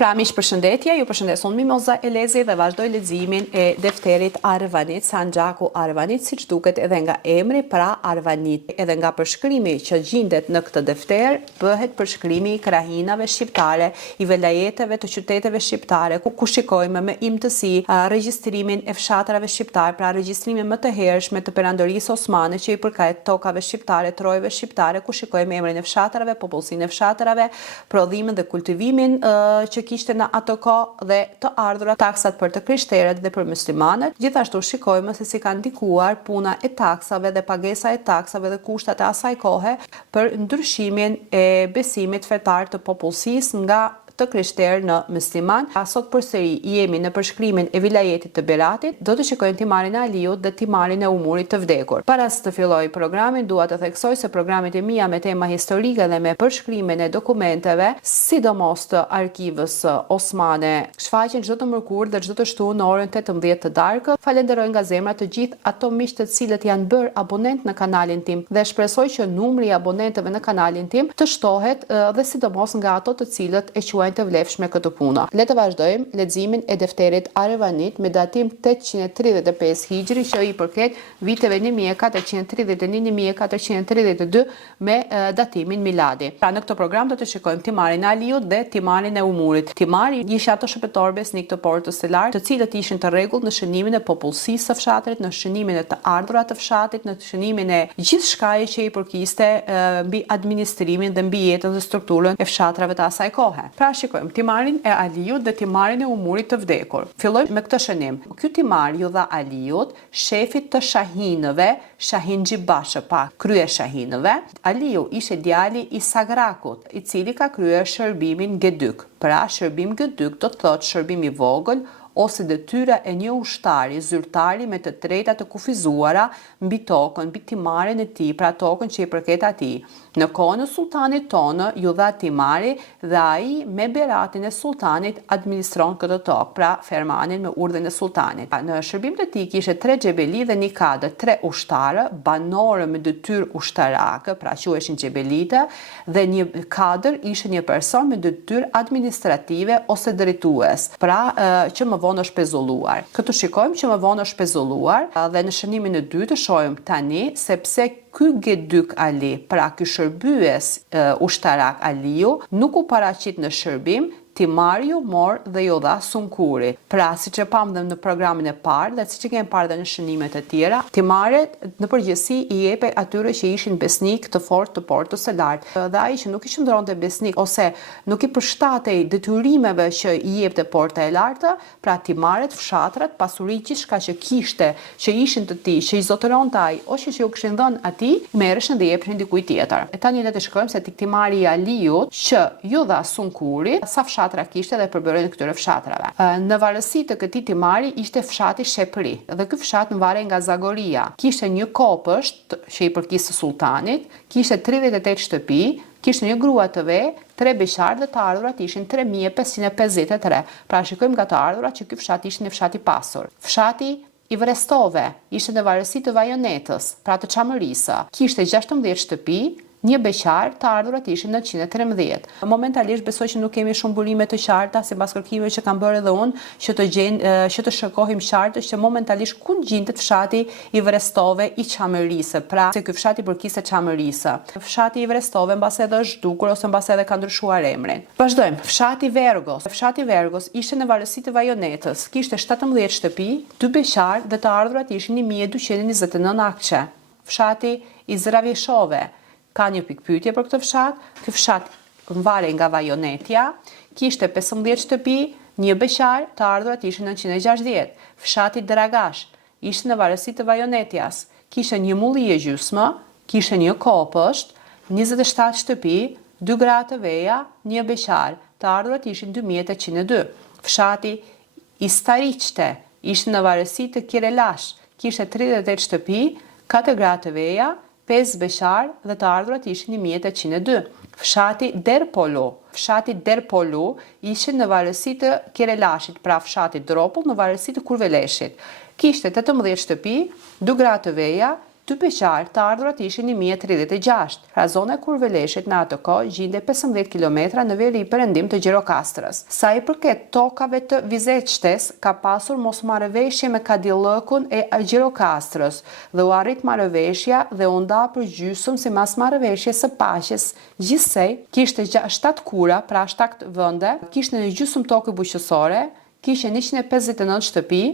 Pra miq, përshëndetje, ju përshëndes unë Mimoza Elezi dhe vazhdoj leximin e defterit Arvanit, Sanxhaku Arvanit, siç duket edhe nga emri, pra Arvanit, edhe nga përshkrimi që gjendet në këtë defter, bëhet përshkrimi i krahinave shqiptare, i velajeteve të qyteteve shqiptare, ku shikojmë me imtësi regjistrimin e fshatrave shqiptare, pra regjistrimin më të hershme të perandorisë osmane që i përket tokave shqiptare, trojeve shqiptare, ku shikojmë emrin e fshatrave, popullsinë e fshatrave, prodhimin dhe kultivimin që kishte në ato kohë dhe të ardhurat, taksat për të krishterët dhe për muslimanët. Gjithashtu shikojmë se si ka ndikuar puna e taksave dhe pagesa e taksave dhe kushtat e asaj kohe për ndryshimin e besimit fetar të popullsisë nga të krishterë në musliman. Sot përsëri jemi në përshkrimin e vilajetit të Beratit, do të shikojmë timarin e Aliut dhe timarin e Umurit të vdekur. Para se të filloj programin, dua të theksoj se programet e mia me tema historike dhe me përshkrimin e dokumenteve, sidomos të arkivës osmane, shfaqen çdo të mërkurë dhe çdo të shtunë në orën 18 të darkët. Falenderoj nga zemra të gjithë ato miq të cilët janë bërë abonent në kanalin tim dhe shpresoj që numri i abonentëve në kanalin tim të shtohet dhe sidomos nga ato të cilët e quajnë të vlefshme këtë punë. Le të vazhdojmë leximin e defterit Arvanit me datim 835 Hijri, që i përket viteve 1431-1432 me datimin miladi. Pra në këtë program do të shikojmë timarin e Aliut dhe timarin e Umurit. Timari ishte ato shëpëtor besnik të portës së lartë, të cilët ishin të rregullt në shënimin e popullsisë së fshatrit, në shënimin e të ardhurat të fshatit, në shënimin e gjithë shkajit që i përkiste mbi administrimin dhe mbi jetën dhe strukturën e fshatrave të asaj kohe. Pra shikojmë timarin e Aliut dhe timarin e Umurit të vdekur. Fillojmë me këtë shënim. Ky timar ju dha Aliut, shefit të shahinëve, Shahin Xhibashë, pa krye shahinëve. Aliu ishte djali i Sagrakut, i cili ka kryer shërbimin Gedyk. Pra shërbim Gedyk do të thotë shërbim i vogël ose detyra e një ushtari, zyrtari me të drejta të kufizuara mbi tokën, mbi timarin e tij, pra tokën që i përket atij. Në kohën e sultanit tonë ju dha timari dhe ai me beratin e sultanit administron këtë tokë, pra fermanin me urdhën e sultanit. Në shërbim të tij kishte 3 xhebeli dhe një kadër, 3 ushtarë, banorë me detyrë ushtarake, pra quheshin xhebelite, dhe një kadër ishte një person me detyrë administrative ose drejtues, pra që më vonë është pezulluar. Këtu shikojmë që më vonë është pezulluar dhe në shënimin e dytë shohim tani sepse ky Gedyk Ali, pra ky shërbyes ushtarak Aliu, nuk u paraqit në shërbim, timari ju mor dhe ju dha sunkuri. Pra, siç e pam dhe në programin e parë dhe siç e kemi parë dhe në shënimet e tjera, timaret në përgjithësi i jepe atyre që ishin besnik të fortë të portës së lartë. Dhe ai që nuk i qëndronte besnik ose nuk i përshtatej detyrimeve që i jepte porta e lartë, pra timaret, fshatrat, pasuri, gjithçka që kishte, që ishin të tij, që i zotëronte ai, ose që u kishin dhënë atij, merreshin dhe jepshin dikujt tjetër. E tani le të shikojmë se tek timari i Aliut që ju dha sunkuri, sa fshatra kishte dhe përbërën e këtyre fshatrave. Në varësi të këtij timari ishte fshati Shepri dhe ky fshat mvarej nga Zagoria. Kishte një kopësht që i përkiste sultanit, kishte 38 shtëpi, kishte një grua të ve, 3 beqarë dhe të ardhurat ishin 3553. Pra shikojmë nga të ardhurat që ky fshat ishte një fshat i pasur. Fshati i Vrestove ishte në varësi të Vajonetës, pra të Çamërisë. Kishte 16 shtëpi, një beqar, të ardhurat ishin 913. Momentalisht besoj që nuk kemi shumë burime të qarta sipas kërkimeve që kam bërë edhe unë që të shikohim qartë që momentalisht ku gjendet fshati i Vrestove i Çamërisë, pra se ky fshat i përkiste Çamërisë. Fshati i Vrestove mbas edhe është zhdukur ose mbas edhe ka ndryshuar emrin. Vazhdojmë. Fshati Vergos. Fshati Vergos ishte në varësi të Vajonetës. Kishte 17 shtëpi, 2 beqar dhe të ardhurat ishin 1229 akçe. Fshati i Zravjeshove. Ka një pikë pyetje për këtë fshat. Ky fshat mvarej nga Vajonetja, kishte 15 shtëpi, një beqar, të ardhurat ishin 960. Fshati Dragash ishte në varësi të Vajonetjas, kishte një mulli e gjysmë, kishte një kopësht, 27 shtëpi, 2 gra të veja, një beqar, të ardhurat ishin 2802. Fshati i Stariqte ishte në varësi të Kirelash, kishte 38 shtëpi, 4 gra të veja, 5 beqar dhe të ardhurat ishin 1802. Fshati Derpolu ishte në varësi të Kirelashit, pra fshati Dropull në varësi të Kurveleshit. Kishte 18 shtëpi, 2 gra të veja, dy beqar të ardhurat ishin 1036. Pra zona e Kurveleshit në atë kohë gjinde 15 kilometra në veri i perëndim të Gjirokastrës. Sa i përket tokave të Vizeçtes, ka pasur mosmarrëveshje me Kadillëkun e Gjirokastrës dhe u arrit marrëveshja dhe u nda për gjysmë sipas marrëveshjes së paqes. Gjithsej, kishte 7 kura, pra 7 vende, kishte në gjysmë tokë bujqësore, kishte 159 shtëpi,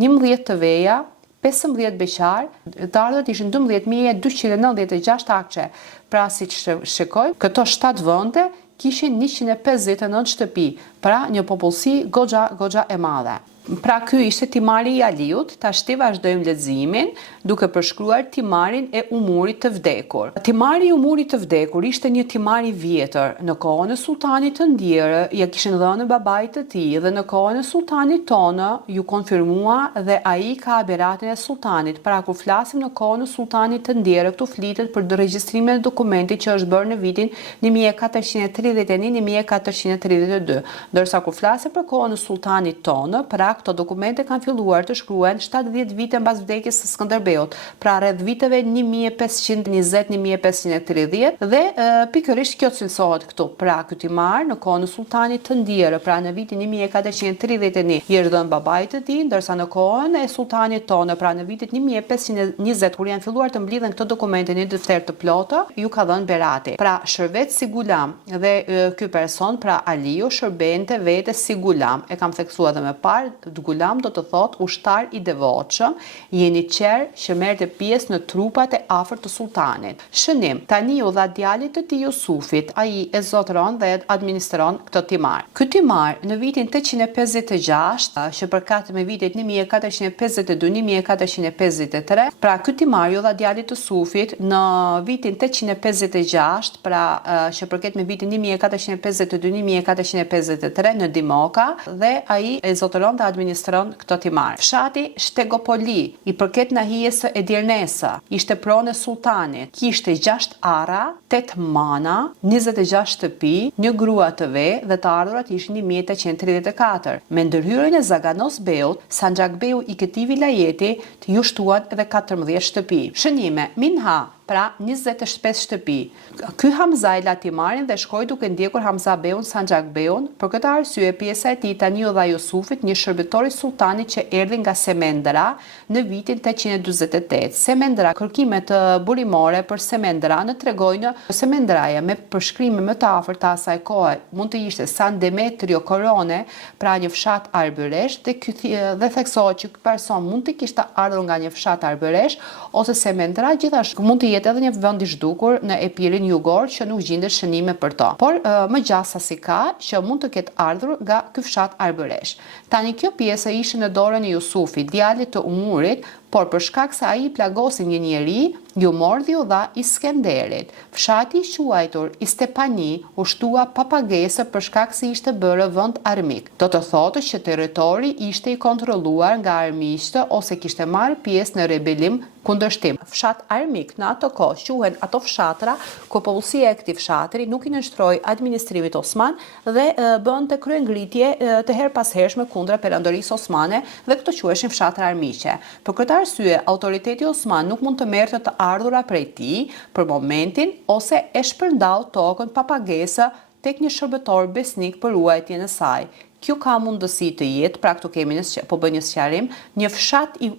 11 të veja, 15 beqar, të ardhët ishin 12.296 akçe. Pra si që shikoj, këto 7 vende kishin 159 shtëpi, pra një popullsi goxha e madhe. Pra ky ishte timari i Aliut. Tashti vazhdojmë leximin duke përshkruar timarin e umurit të vdekur. Timari i umurit të vdekur ishte një timar i vjetër. Në kohën e sultanit të ndjerë ja kishin dhënë babait të tij dhe në kohën e sultanit tonë ju konfirmua dhe ai ka aberatin e sultanit. Pra kur flasim në kohën e sultanit të ndjerë, këtu flitet për regjistrimin e dokumentit që është bërë në vitin 1431-1432. Ndërsa kur flasim për kohën e sultanit tonë, pra këto dokumente kanë filluar të shkruhen 70 vite mbas vdekjes së Skënderbeut, pra rreth viteve 1520-1530 dhe pikërisht kjo cilësohet këtu. Pra ky timar në kohën e sultanit të ndjerë, pra në vitin 1431 i është dhënë babait të tij, ndërsa në kohën e sultanit tonë, pra në vitin 1520 kur janë filluar të mblidhen këto dokumente në një defter të plotë, ju ka dhënë berati. Pra shërbet si gulam dhe ky person, pra Aliu, shërbente vetë si gulam. E kam theksuar edhe më parë, gulam do të thot ushtar i devotshëm, jeni qerë që merrte pjesë në trupat e afërt të sultanit. Shënim, tani u dha djalit të tij Jusufit, ai e zotëron dhe administron këtë timar. Ky timar në vitin 856, që përkat me vitet 1452-1453, pra ky timar u dha djalit të Jusufit në vitin 856, pra që përket me vitin 1452-1453 në Dimoka, dhe ai e zotëron dhe administron këtë timar. Fshati Shtegopoli i përket nahijes së Edirnesa, ishte pronë e sultanit, kishte 6 ara, 8 mana, 26 shtëpi, një grua të ve dhe të ardhurat ishin 1834. Me ndërhyrjen e Zaganos Beut, Sanxhakbeu i këtij vilajeti të ju shtuan edhe 14 shtëpi. Shënime, Minha, pra 25 shtëpi. Ky Hamza e la timarin dhe shkoi duke ndjekur Hamza Beun Sanxhakbeun. Për këtë arsye pjesa e tij tani u dha Jusufit, një shërbitor i sultanit që erdhi nga Semendra në vitin 848. Semendra, kërkimet burimore për Semendra në tregojnë Semendraja me përshkrime më të afërt të asaj kohe mund të ishte San Demetrio Korone, pra një fshat arbëresh, dhe theksohet që ky person mund të kishte ardhur nga një fshat arbëresh ose Semendra gjithashtu mund të jetë edhe një vend i zhdukur në Epirin Jugor që nuk gjendet shënime për to. Por më gjasa si ka që mund të ketë ardhur nga ky fshat arbëresh. Tani kjo pjesë ishte në dorën e Jusufit, djalit të umurit, por për shkak se ai plagosi një njeri, ju mordhi u dha Iskenderit. Fshati i quajtur Istepani u shtua papagesë për shkak se ishte bërë vend armik. Do të thotë që territori ishte i kontrolluar nga armiqtë ose kishte marrë pjesë në rebelim kundërshtim. Fshat armik në ato kohë quhen ato fshatra ku popullsia e këtij fshatri nuk i nënshtroi administrimit osman dhe bënte kryengritje të her pas hershme kundra perandorisë osmane dhe këto quheshin fshatra armiqe. Për këtë arsye, autoriteti osman nuk mund të merrte të ardhura prej tij për momentin ose e shpërndau tokën papagesë tek një shërbëtor besnik për ruajtjen e saj. Kjo ka mundësi të jetë, pra këtu kemi po bëj një sqarim,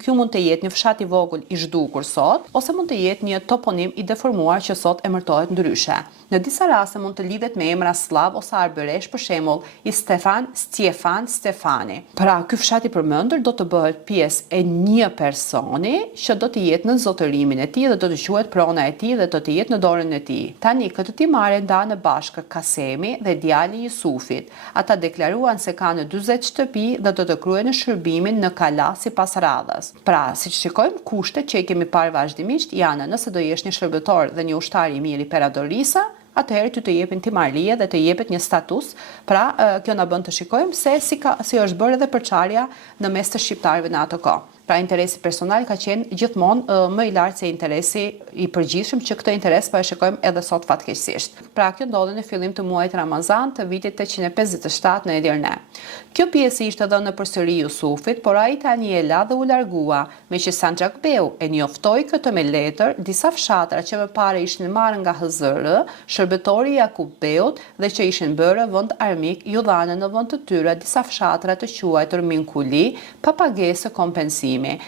kjo mund të jetë një fshat i vogël i zhdukur sot, ose mund të jetë një toponim i deformuar që sot emërtohet ndryshe. Në disa raste mund të lidhet me emra slav ose arbëresh, për shembull, i Stefan, Stefani. Pra, ky fshat i përmendur do të bëhet pjesë e një personi që do të jetë në zotërimin e tij dhe do të quhet prona e tij dhe do të jetë në dorën e tij. Tani këtë timare ndanë bashkë Kasemi dhe djali i Jusufit. Ata deklaruan se kanë 40 shtëpi dhe do të kryejnë shërbimin në kala sipas radhës. Pra, siç shikojmë, kushtet që i kemi parë vazhdimisht janë nëse do jesh një shërbëtor dhe një ushtar i mirë i perandorisë, atëherë ty të jepin timarlie dhe të jepet një status. Pra, kjo na bën të shikojmë se si është bërë edhe përçarja në mes të shqiptarëve në ato kohë. Pra interesi personal ka qenë gjithmonë më i lartë se interesi i përgjithshëm, që këtë interes po e shikojmë edhe sot fatkeqësisht. Pra kjo ndodhi në fillim të muajit Ramazan të vitit 857 në Edirne. Kjo pjesë ishte dhënë përsëri Jusufit, por ai tani e la dhe u largua, me që Sanxhakbeu e njoftoi këtë me letër disa fshatra që më parë ishin marrë nga Hëzërë, shërbetori i Jakub Beut, dhe që ishin bërë vend armik, ju dhanë në vend të tyre disa fshatra të quajtur Minkuli, pa pagesë kompensimi.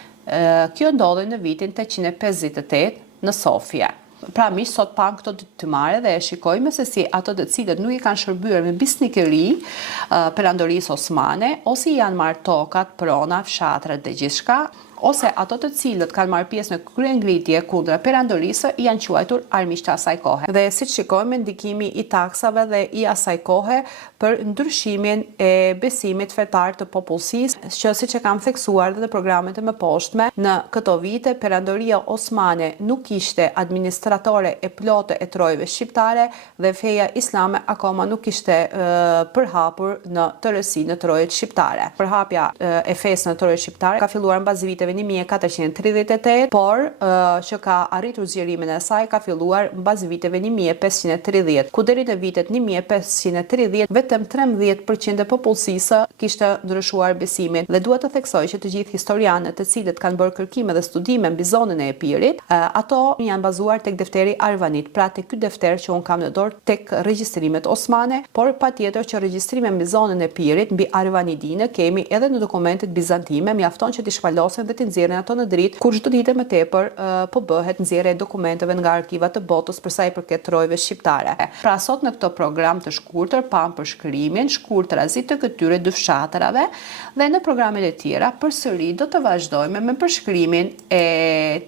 Kjo ndodhi në vitin 858 në Sofje. Pra miq, sot pam këto dy tymare dhe e shikojmë se si ato të cilët nuk i kanë shërbyer me bisnikëri perandorisë osmane, ose i janë marrë tokat, prona, fshatrat dhe gjithçka, ose ato të cilët kanë marrë pjesë në kryengritje kundra perandorisë janë quajtur armiqtë të asaj kohe. Dhe siç shikojmë, ndikimi i taksave dhe i asaj kohe për ndryshimin e besimit fetar të popullsisë, që siç e kam theksuar dhe në programet e mëposhtme, në këto vite perandoria osmane nuk kishte administratore e plotë e trojve shqiptare dhe feja islame akoma nuk kishte përhapur në tërësi në trojet shqiptare. Përhapja e fesë në trojet shqiptare ka filluar mbas viteve 1438, por që ka arritur zgjerimin e saj ka filluar mbas viteve 1530, ku deri në vitet 1530 vetëm 13% e popullsisë kishte ndryshuar besimin. Dhe duhet të theksoj që të gjithë historianët të cilët kanë bërë kërkime dhe studime mbi zonën e Epirit, ato janë bazuar tek defteri Arvanit, pra tek ky defter që un kam në dorë tek regjistrimet osmane, por patjetër që regjistrime mbi zonën e Epirit, mbi Arvanidinë kemi edhe në dokumentet bizantine, mjafton që t'i shpalosen dhe t'i nxjerrin ato në dritë, kur çdo ditë më tepër po bëhet nxjerrja e dokumenteve nga arkivat të botës për sa i përket trojve shqiptare. Pra sot në këtë program të shkurtër pam përshkrimin, shkurtërazi të këtyre dy fshatrave, dhe në programet e tjera përsëri do të vazhdojmë me përshkrimin e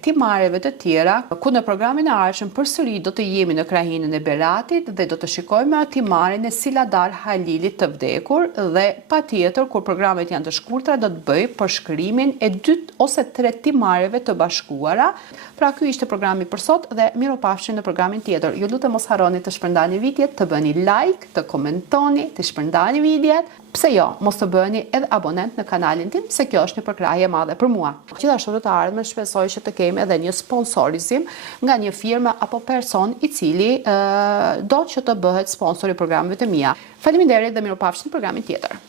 timareve të tjera, ku në programin e ardhshëm përsëri do të jemi në krahinën e Beratit dhe do të shikojmë timarin e Siladar Halilit të vdekur, dhe patjetër kur programet janë të shkurtra do të bëj përshkrimin e 2 ose 3 timareve të bashkuara. Pra ky ishte programi për sot dhe miropafshim në programin tjetër. Ju lutem mos harroni të shpërndani videot, të bëni like, të komentoni, të shpërndani videot. Pse jo, mos të bëheni edhe abonent në kanalin tim, se kjo është një përkrahje e madhe për mua. Gjithashtu në të ardhmen shpresoj që të kemi edhe një sponsorizim nga një firmë apo person i cili do që të bëhet sponsor i programeve të mia. Faleminderit dhe miropafshim në programin tjetër.